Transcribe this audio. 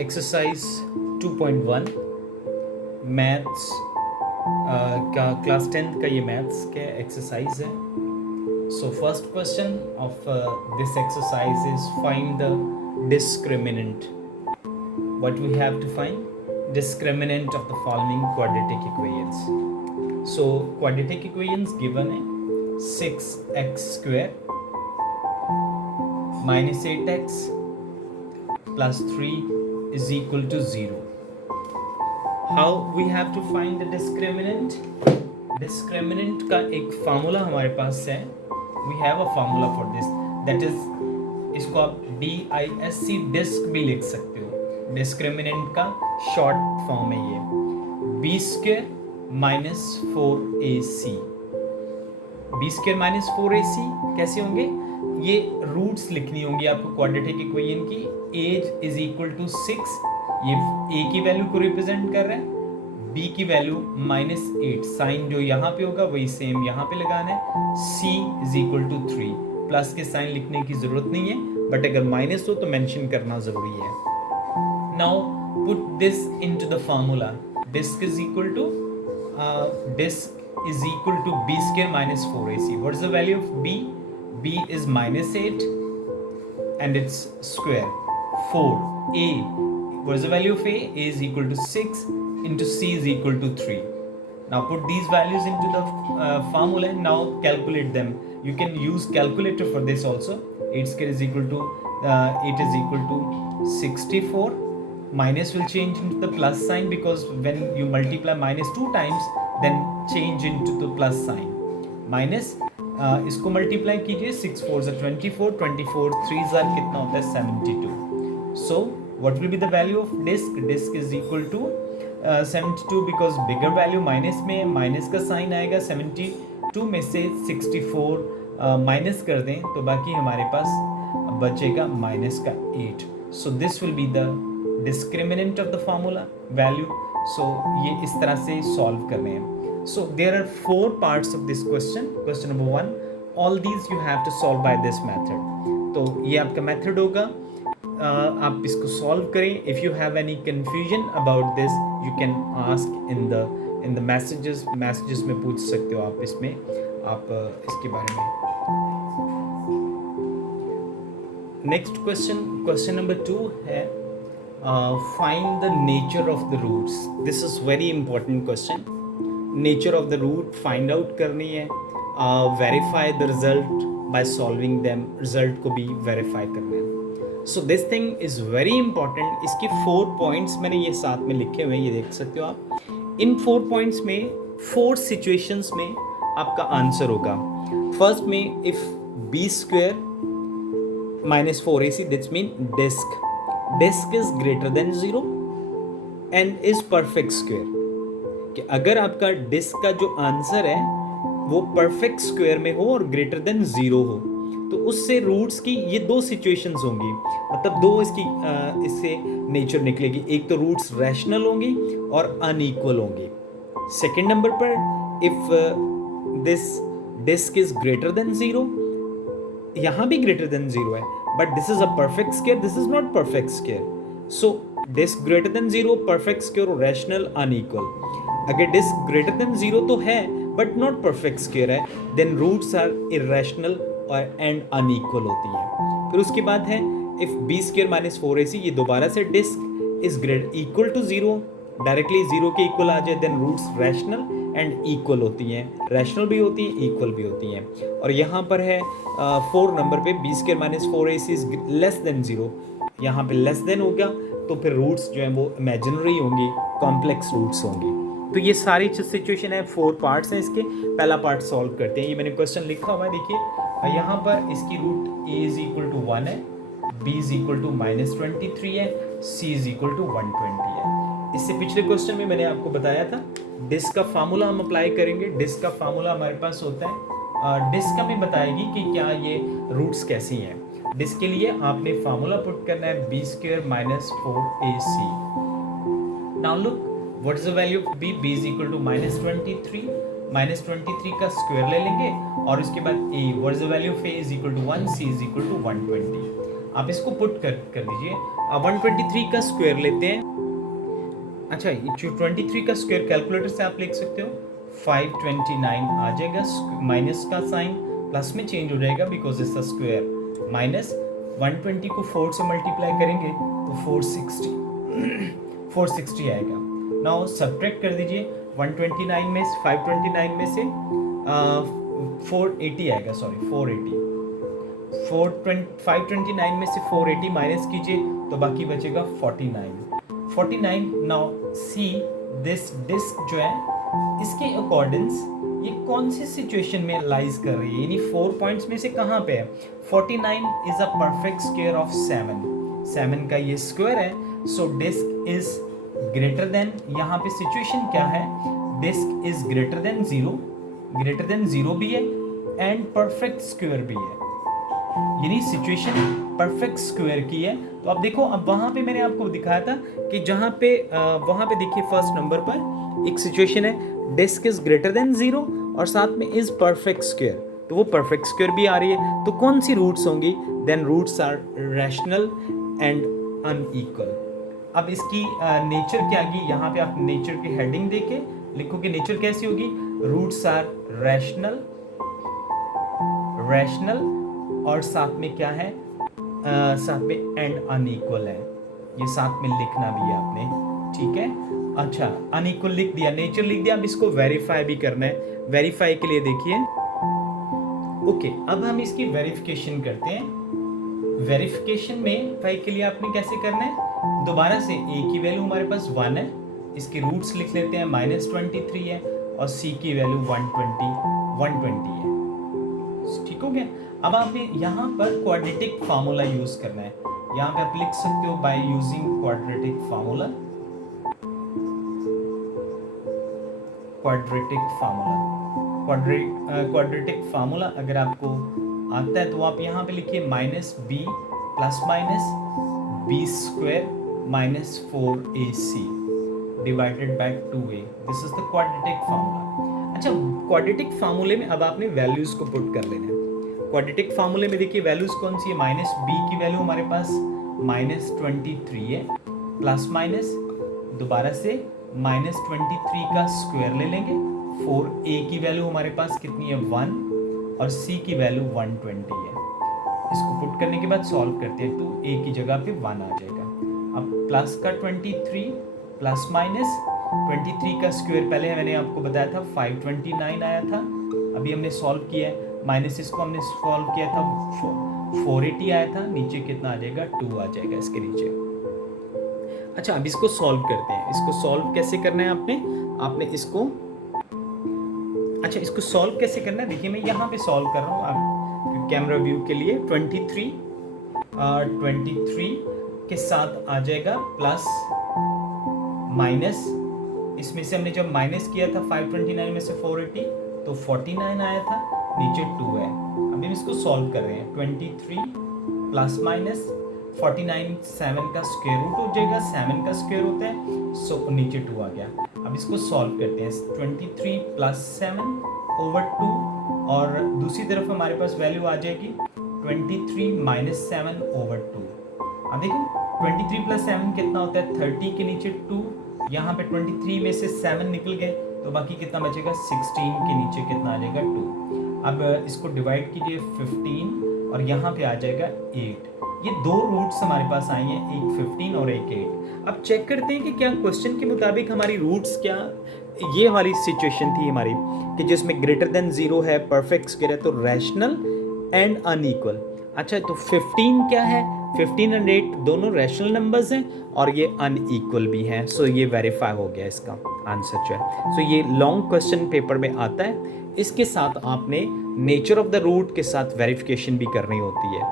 Exercise 2.1 maths का class 10th का ये मैथ्स के एक्सरसाइज है. So first question of this exercise is find the discriminant. What we have to find? Discriminant of the following quadratic equations. So quadratic equations given है 6x² minus 8x plus 3 is equal to 0. How we have to find the discriminant? Discriminant का एक formula हमारे पास है. We have a formula for this. That is, इसको आप DISC disc भी लिख सकते हो. डिस्क्रिमिनेंट का शॉर्ट फॉर्म है ये. b² minus 4ac. b² minus 4ac कैसे होंगे? ये रूट्स लिखनी होंगी आपको क्वाड्रेटिक इक्वेशन की. एज इज इक्वल टू 6, ये a की वैल्यू को रिप्रेजेंट कर रहा है. b की वैल्यू -8, साइन जो यहाँ पे होगा वही सेम यहाँ पे लगाना है. c is equal to 3, plus के साइन लिखने की जरूरत नहीं है, बट अगर माइनस हो तो मेंशन करना जरूरी है. Now put this into the formula. Disc is equal to b² minus 4ac. what is the value of b? b is -8 and its square 4. a, what is the value of a? A is equal to 6 into c is equal to 3. Now put these values into the formula and now calculate them. You can use calculator for this also. 8² is equal to 8 is equal to 64. Minus will change into the plus sign because when you multiply -2 times then change into the plus sign. Minus इसको multiply कीजिए. 6 4 24, 24 3 कितना होता है 72. So what will be the value of disc? Disc is equal to 72 because bigger value minus में, minus का sign आएगा. 72 में से 64 माइनस कर दें तो बाकी हमारे पास बचेगा -8. So this will be the discriminant of the formula value. So ये इस तरह से सॉल्व करने हैं. So there are 4 parts of this question. Question number 1, all these you have to solve by this method. तो ये आपका मेथड होगा. आप इसको सॉल्व करें. If you have any confusion about this, you can ask in the messages में पूछ सकते हो आप. इसमें आप इसके बारे में. Next question number 2 है find the nature of the roots. This is very important question. Nature of the root find out करनी है. Verify the result by solving them. Result को भी वेरीफाई करना है. So this thing is very important. इसके 4 points मैंने ये साथ में लिखे हुए हैं, ये देख सकते हो आप. इन 4 पॉइंट्स में 4 सिचुएशंस में आपका आंसर होगा. फर्स्ट में if b² minus 4ac, this mean disc is greater than 0 and is perfect square. कि अगर आपका डिस्क का जो आंसर है वो परफेक्ट स्क्वायर में हो और ग्रेटर देन 0 हो तो उससे रूट्स की ये 2 सिचुएशंस होंगी. मतलब 2 इससे नेचर निकलेगी. एक तो रूट्स रैशनल होंगी और अनइक्वल होंगी. सेकेंड नंबर पर if this disc is greater than 0, यहाँ भी ग्रेटर देन 0 है but this is a perfect square, this is not perfect square. So disc greater than 0, perfect square, rational, unequal. अगर disc greater than 0 तो है but not perfect square है, then roots are irrational and unequal होती है. फिर उसके बाद है इफ b² minus 4ac, ये दोबारा से disc is equal to 0, directly 0 के इक्वल आ जाए, then roots rational and equal होती हैं. रैशनल भी होती हैं, इक्वल भी होती हैं. और यहाँ पर है 4 नंबर पे b² minus 4ac is less than 0. यहाँ पे लेस देन होगा तो फिर रूट्स जो हैं वो इमेजिनरी होंगी, कॉम्प्लेक्स रूट्स होंगी. तो ये सारी सिचुएशन है. 4 पार्ट्स हैं इसके. पहला पार्ट सॉल्व करते हैं. ये मैंने क्वेश्चन लिखा हुआ है, देखिए यहाँ पर इसकी root a is equal to 1 है, b इज इक्वल टू -23 है, c इज इक्वल टू 120 है. इससे पिछले क्वेश्चन में मैंने आपको बताया था डिस्क का फार्मूला हम अप्लाई करेंगे. डिस्क का फार्मूला हमारे पास होता है, डिस्क हमें बताएगी कि क्या ये रूट्स कैसी हैं. डिस्क के लिए आपने फार्मूला पुट करना है b² minus 4ac. Now look, what is the value of b? b is equal to -23. -23 का स्क्वायर ले लेंगे और उसके बाद a, what is the value of a is equal to 1, c is equal to 120. आप इसको पुट कर दीजिए। अब 123 का स्क्वायर लेते हैं। अच्छा, जो 23 का स्क्वायर कैलकुलेटर से आप लिख सकते हो 529 आ जाएगा, माइनस का साइन प्लस में चेंज हो जाएगा बिकॉज इसका स्क्वायर, माइनस 120 को 4 से मल्टीप्लाई करेंगे तो 460 आएगा। नाउ सब्ट्रैक्ट कर दीजिए 129 में 529 में से 480 आएगा, सॉरी 529 में से 480 माइनस कीजिए तो बाकी बचेगा 49। नाउ सी दिस डिस्क जो है इसके अकॉर्डिंग्स ये कौन सी सिचुएशन में लाइज कर रही है, यानी 4 पॉइंट्स में से कहाँ पे है। 49 is a perfect square of 7 का ये स्क्वायर है, so disc is greater than, यहाँ पे सिचुएशन क्या है, disc is greater than zero भी है एंड परफेक्ट स्क्वायर भी है, यानी सिचुएशन परफेक्ट स्क्वायर की है। तो अब देखो, अब वहां पे मैंने आपको दिखाया था कि जहां पे वहां पे देखिए फर्स्ट नंबर पर एक सिचुएशन है disc is greater than zero और साथ में इज परफेक्ट स्क्वायर, तो वो परफेक्ट स्क्वायर भी आ रही है। तो कौन सी रूट्स होंगी, then roots are rational and unequal. अब इसकी नेचर क्या आएगी, यहाँ पे आप नेचर की हेडिंग देके लिखोगे नेचर कैसी होगी, रूट्स आर रैशनल और साथ में क्या है, साथ में एंड अनइक्वल है, ये साथ में लिखना भी है आपने, ठीक है। अच्छा, अनइक्वल लिख दिया, नेचर लिख दिया, अब इसको वेरीफाई भी करना है। वेरीफाई के लिए देखिए, ओके, अब हम इसकी वेरिफिकेशन करते हैं। वेरिफिकेशन में फाई के लिए आपने कैसे करना है, दोबारा से ए की वैल्यू हमारे पास 1 है, इसके रूट्स लिख लेते हैं, -23 है और सी की वैल्यू 120 है, ठीक हो गया। अब आपने यहाँ पर क्वाड्रेटिक फार्मूला यूज करना है, यहाँ पे आप लिख सकते हो by using quadratic formula. Quadratic formula अगर आपको आता है तो आप यहाँ पे लिखिए -b plus minus b square -4ac divided by 2a, this is the quadratic formula. अच्छा, क्वाड्रेटिक फार्मूले में अब आपने वैल्यूज को पुट कर लेना है। क्वाड्रेटिक फार्मूले में देखिए वैल्यूज कौन सी है, -b की वैल्यू हमारे पास -23 है, प्लस माइनस दोबारा से -23 का स्क्वायर ले लेंगे, 4a की वैल्यू हमारे पास कितनी है 1 और c की वैल्यू 120 है। इसको पुट करने के बाद सॉल्व करते हैं तो a की जगह पे 1 आ जाएगा। अब प्लस का 23 प्लस माइनस 23 का स्क्वायर पहले मैंने आपको बताया था 529 आया था, अभी हमने सॉल्व किया है, माइनस इसको हमने सॉल्व किया था 480 आया था, नीचे कितना आ जाएगा 2 आ जाएगा इसके नीचे। अच्छा, अब इसको सॉल्व करते हैं। इसको सॉल्व कैसे करना है आपने इसको, अच्छा इसको सॉल्व कैसे करना है, देखिए मैं यहाँ पे सॉल्व कर रहा हूँ आप कैमरा व्यू के लिए। 23 के साथ आ जाएगा प्लस माइनस, इसमें से हमने जब माइनस किया था 529 में से 480 तो 49 आया था, नीचे 2 है। अभी हम इसको सॉल्व कर रहे हैं, 23 प्लस माइनस 49 7 का स्क्वायर रूट हो जाएगा, 7 का स्क्वायर होता है, सो नीचे 2 आ गया। अब इसको सॉल्व करते हैं, 23 प्लस 7 ओवर 2 और दूसरी तरफ हमारे पास वैल्यू आ जाएगी 23 माइनस 7 ओवर 2। अब देखो 23 प्लस 7 कितना होता है 30 के नीचे 2, यहाँ पे 23 में से 7 निकल गए तो बाकी कितना बचेगा 16 के नीचे कितना आ जाएगा 2। अब इसको डिवाइड कीजिए 15 और यहाँ पे आ जाएगा 8। ये दो रूट्स हमारे पास आई हैं, एक 15 और एक 8। अब चेक करते हैं कि क्या क्वेश्चन के मुताबिक हमारी रूट्स क्या, ये वाली सिचुएशन थी हमारी कि जिसमें ग्रेटर देन 0 है, परफेक्ट स्क्वायर है, तो रैशनल एंड अनइक्वल। अच्छा, तो 15 क्या है, 15 और 8 दोनों रैशनल नंबर्स हैं और ये अनइक्वल भी हैं, सो ये वेरीफाई हो गया इसका आंसर जो है। सो ये लॉन्ग क्वेश्चन पेपर में आता है, इसके साथ आपने नेचर ऑफ द रूट के साथ वेरिफिकेशन भी करनी होती है।